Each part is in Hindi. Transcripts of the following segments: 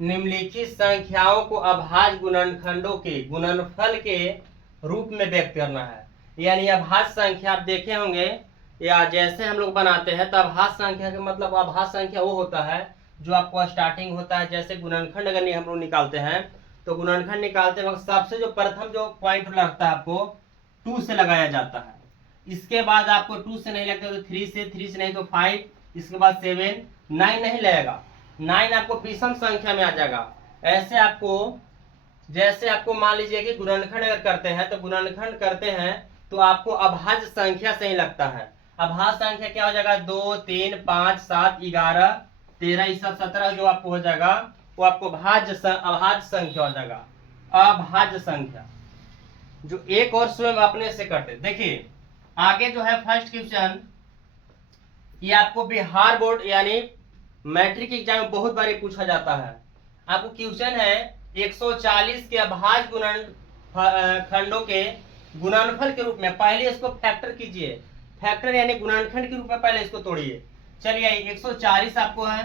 निम्नलिखित संख्याओं को अभाज्य गुणनखंडों के गुणनफल के रूप में व्यक्त करना है। यानी अभाज्य संख्या आप देखे होंगे, या जैसे हम लोग बनाते हैं तो अभाज्य संख्या का मतलब अभाज्य संख्या वो होता है जो आपको स्टार्टिंग होता है। जैसे गुणनखंड अगर हम लोग निकालते हैं तो गुणनखंड निकालते वक्त सबसे जो प्रथम जो पॉइंट लगता है आपको 2 से लगाया जाता है। इसके बाद आपको 2 से नहीं लगता तो 3 से नहीं तो 5, इसके बाद 7, 9 नहीं लगेगा। 9 आपको विषम संख्या में आ जाएगा। ऐसे आपको जैसे आपको मान लीजिए कि गुणनखंड अगर करते हैं तो गुणनखंड करते हैं तो आपको अभाज्य संख्या से ही लगता है। अभाज्य संख्या क्या हो जाएगा, 2, 3, 5, 7, 11, 13, ये सब 17 जो आपको हो जाएगा वो आपको अभाज्य संख्या हो जाएगा। अभाज्य संख्या जो एक और स्वयं अपने से कटे। देखिए आगे जो है फर्स्ट क्वेश्चन, ये आपको बिहार बोर्ड यानी मैट्रिक एग्जाम में बहुत बार पूछा जाता है। आपको क्वेश्चन है 140 के अभाज्य गुणनखंडों के गुणनफल के रूप में, पहले इसको फैक्टर कीजिए। फैक्टर यानी गुणनखंड के रूप में पहले इसको तोड़िए। चलिए 140 आपको है,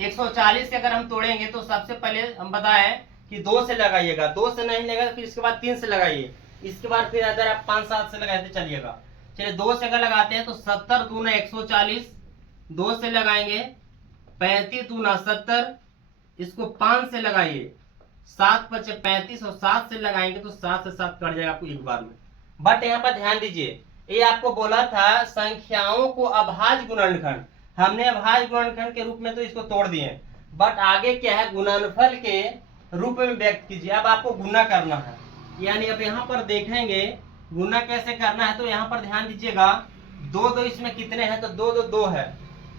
140 के अगर हम तोड़ेंगे तो सबसे पहले हम बताएं कि 2 से लगाइएगा, 2 से नहीं लगेगा फिर इसके बाद 3 से लगाइए, इसके बाद फिर अगर आप 5, 7 से लगाते चलिएगा। चलिए 2 से अगर लगाते हैं तो 70 दूना 140, 2 से लगाएंगे 35 दूना 70, इसको 5 से लगाइए 7 पचे 35 और 7 से लगाएंगे तो 7 से 7 कट जाएगा आपको एक बार में। बट यहाँ पर ध्यान दीजिए, ये आपको बोला था संख्याओं को अभाज्य गुणनखंड, हमने अभाज्य गुणनखंड के रूप में तो इसको तोड़ दिए, बट आगे क्या है गुणनफल के रूप में व्यक्त कीजिए। अब आपको गुना करना है, यानी अब यहाँ पर देखेंगे गुना कैसे करना है। तो यहाँ पर ध्यान दीजिएगा, 2 2 इसमें कितने हैं तो 2 2 2 है,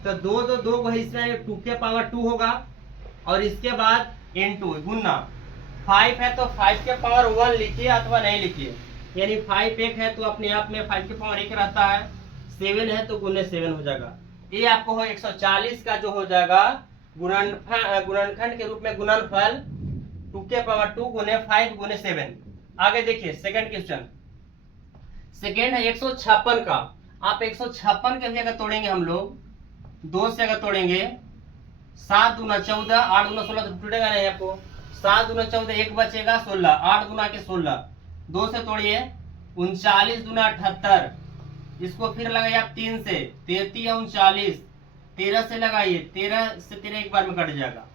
तो 2 2 2 को इसमें 2 के पावर 2 होगा और इसके बाद इनटू गुना 5 है तो 5 के पावर 1 लिखिए अथवा नहीं लिखिए। यानी 5 एक है तो अपने आप में 5 के पावर 1 रहता है, 7 है तो गुने 7 हो जाएगा। ये आपको हो 140 का जो हो जाएगा गुणनखंड के रूप में गुणनफल 2 के पावर 2 गुने 5 गुने 7। आगे देखिए सेकंड क्वेश्चन, सेकंड है 156 का। आप 156 के भी अगर तोड़ेंगे हम लोग 2 से अगर तोड़ेंगे 7 दूना 14, 8 दूना 16 तो टूटेगा नहीं आपको, 7 दूना 14 एक बचेगा 16, 8 दूना के 16, 2 से तोड़िए 39 दूना 78, इसको फिर लगाइए आप 3 से 33 या 39, 13 से लगाइए 13 से 13 एक बार में कट जाएगा।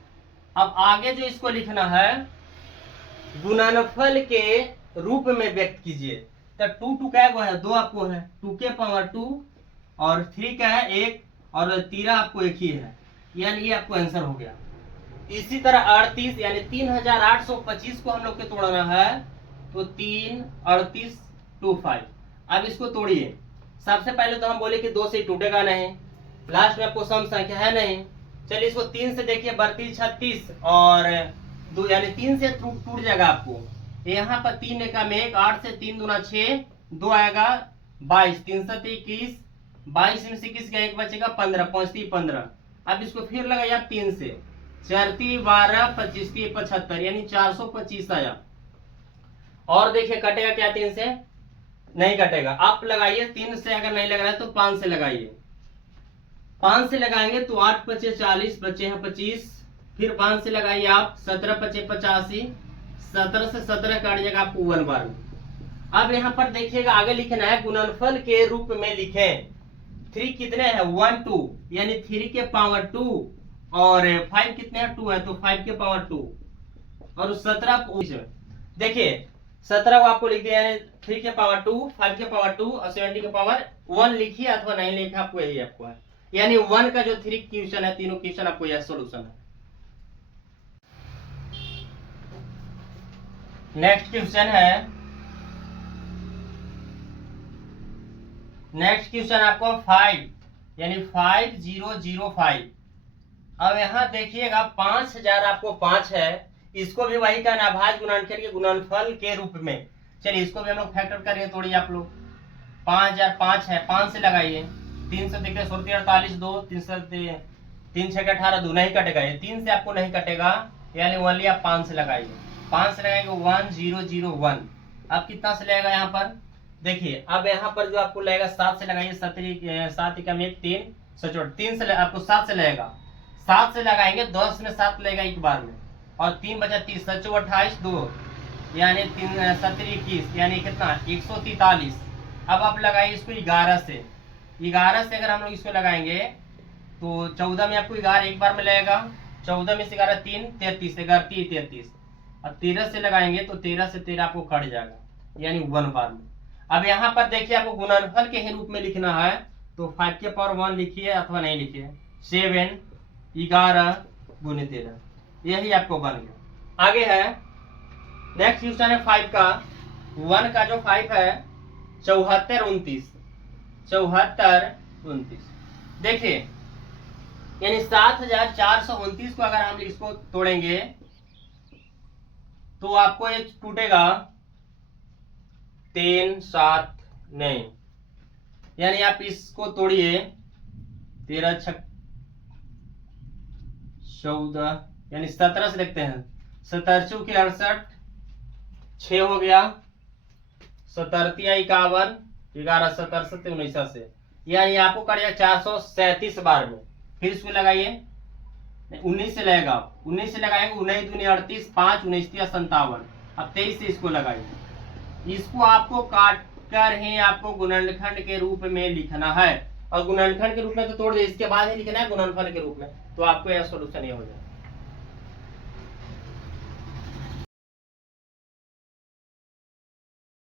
अब आगे जो इसको लिखना है गुणनफल के रूप में व्यक्त कीजिए। तो 2 2 क्या है 2 आपको है, 2 के पावर 2 और 3 का है 1 और 13 आपको एक ही है, यानी ये आपको आंसर हो गया। इसी तरह 38 यानी 3825 को हम लोग के तोड़ना है तो 3 38 2 5। अब इसको तोड़िए, सबसे पहले तो हम बोले कि 2 से टूटेगा नहीं, लास्ट में आपको सम संख्या है नहीं। चलिए इसको 3 से देखिए 32 36 और 2 यानी 3 से टूट जाएगा आपको। यहाँ पर 3 एकम 1, 8 से 3 दूना 6, 2 आएगा 22, 3 से 21, 22 में से किसका 1 बचेगा 15, 5 15। अब इसको फिर लगाइए आप 3 से 4 12 25 75 यानी 425 आया। और देखिए कटेगा क्या 3 से नहीं कटेगा। आप लगाइए 3 से अगर नहीं लग रहा है तो 5 से लगाइए, 5 से लगाएंगे तो 8 पचे 40 बचे हैं 25, फिर 5 से लगाइए आप 17 पचे 85, 17 से 17 काट जाएगा आपको 1 बार में। अब यहाँ पर देखिएगा आगे लिखना है गुणनफल के रूप में लिखें। 3 कितने हैं 1 2 यानी 3 के पावर 2 और 5 कितने हैं 2 है तो 5 के पावर 2 और 17 देखिए 17 को आपको लिख दिया यानी 3 के पावर 2, 5 के पावर 2 और 70 के पावर 1 लिखिए अथवा नहीं लिखा आपको यही आपको है, यानी 1 का जो 3 क्वेश्चन है तीनों क्वेश्चन आपको यह सोल्यूशन है। नेक्स्ट क्वेश्चन है, नेक्स्ट क्वेश्चन आपको 5 यानी 5005। अब यहाँ देखिएगा 5000 आपको 5 है, इसको भी वही करना अभाज्य गुणनखंड के गुणनफल के रूप में। चलिए इसको भी हम लोग फैक्टर करेंगे, तोड़िए आप लोग 5005 है, 5 से लगाइए 3 से देखिए 16 48 2 3 से 3 6 18 2 नहीं कटेगा, ये 3 से आपको नहीं कटेगा यानी ओनली आप 5 से लगाइए, 5 से लगाएंगे 1001। अब कितना से लगेगा यहाँ पर देखिए, अब यहाँ पर जो आपको लगेगा 7 से लगाइए 7 एकम 1 3 से आपको 7 से लगेगा, 7 से लगाएंगे 10 में 7 लगेगा एक बार में, और 3 बचा 30, 7 28 2 यानी 3 7 21 यानी कितना 143। अब आप लगाइए इसको 11 से। 11 से अगर हम लोग इसको लगाएंगे तो 14 में आपको 11 एक बार में लगेगा, 14 में से 11 3 33, 11 3 33। और 13 से लगाएंगे तो 13 से 13 आपको कट जाएगा यानी 1 बार में। अब यहाँ पर देखिए आपको गुणनफल के ही रूप में लिखना है तो 5 के पावर 1 लिखिए अथवा नहीं लिखिए। 7 11 गुने 13, यही आपको बन गया। आगे है नेक्स्ट क्वेश्चन है 5 का। 1 का जो 5 है 74 29, 74 29। देखिए यानी 7429 को अगर हम इसको तोड़ेंगे तो आपको ये टूटेगा 3 7 नहीं, यानी आप इसको तोड़िए 13 6 14 यानी 17 से देखते हैं। 17 के 68 6 हो गया, 17 51 11 17 7 19 से यानी आपको करेगा 437 बार में। फिर इसको लगाइए 19 से लगेगा, 19 से लगाएंगे 19 दूनी 38 5 19 57। अब 23 से इसको लगाइए। इसको आपको काट कर ही आपको गुणनखंड के रूप में लिखना है और गुणनखंड के रूप में तो तोड़ दे, इसके बाद ही लिखना है गुणनफल के रूप में, तो आपको यह सोल्यूशन ये हो जाएगा।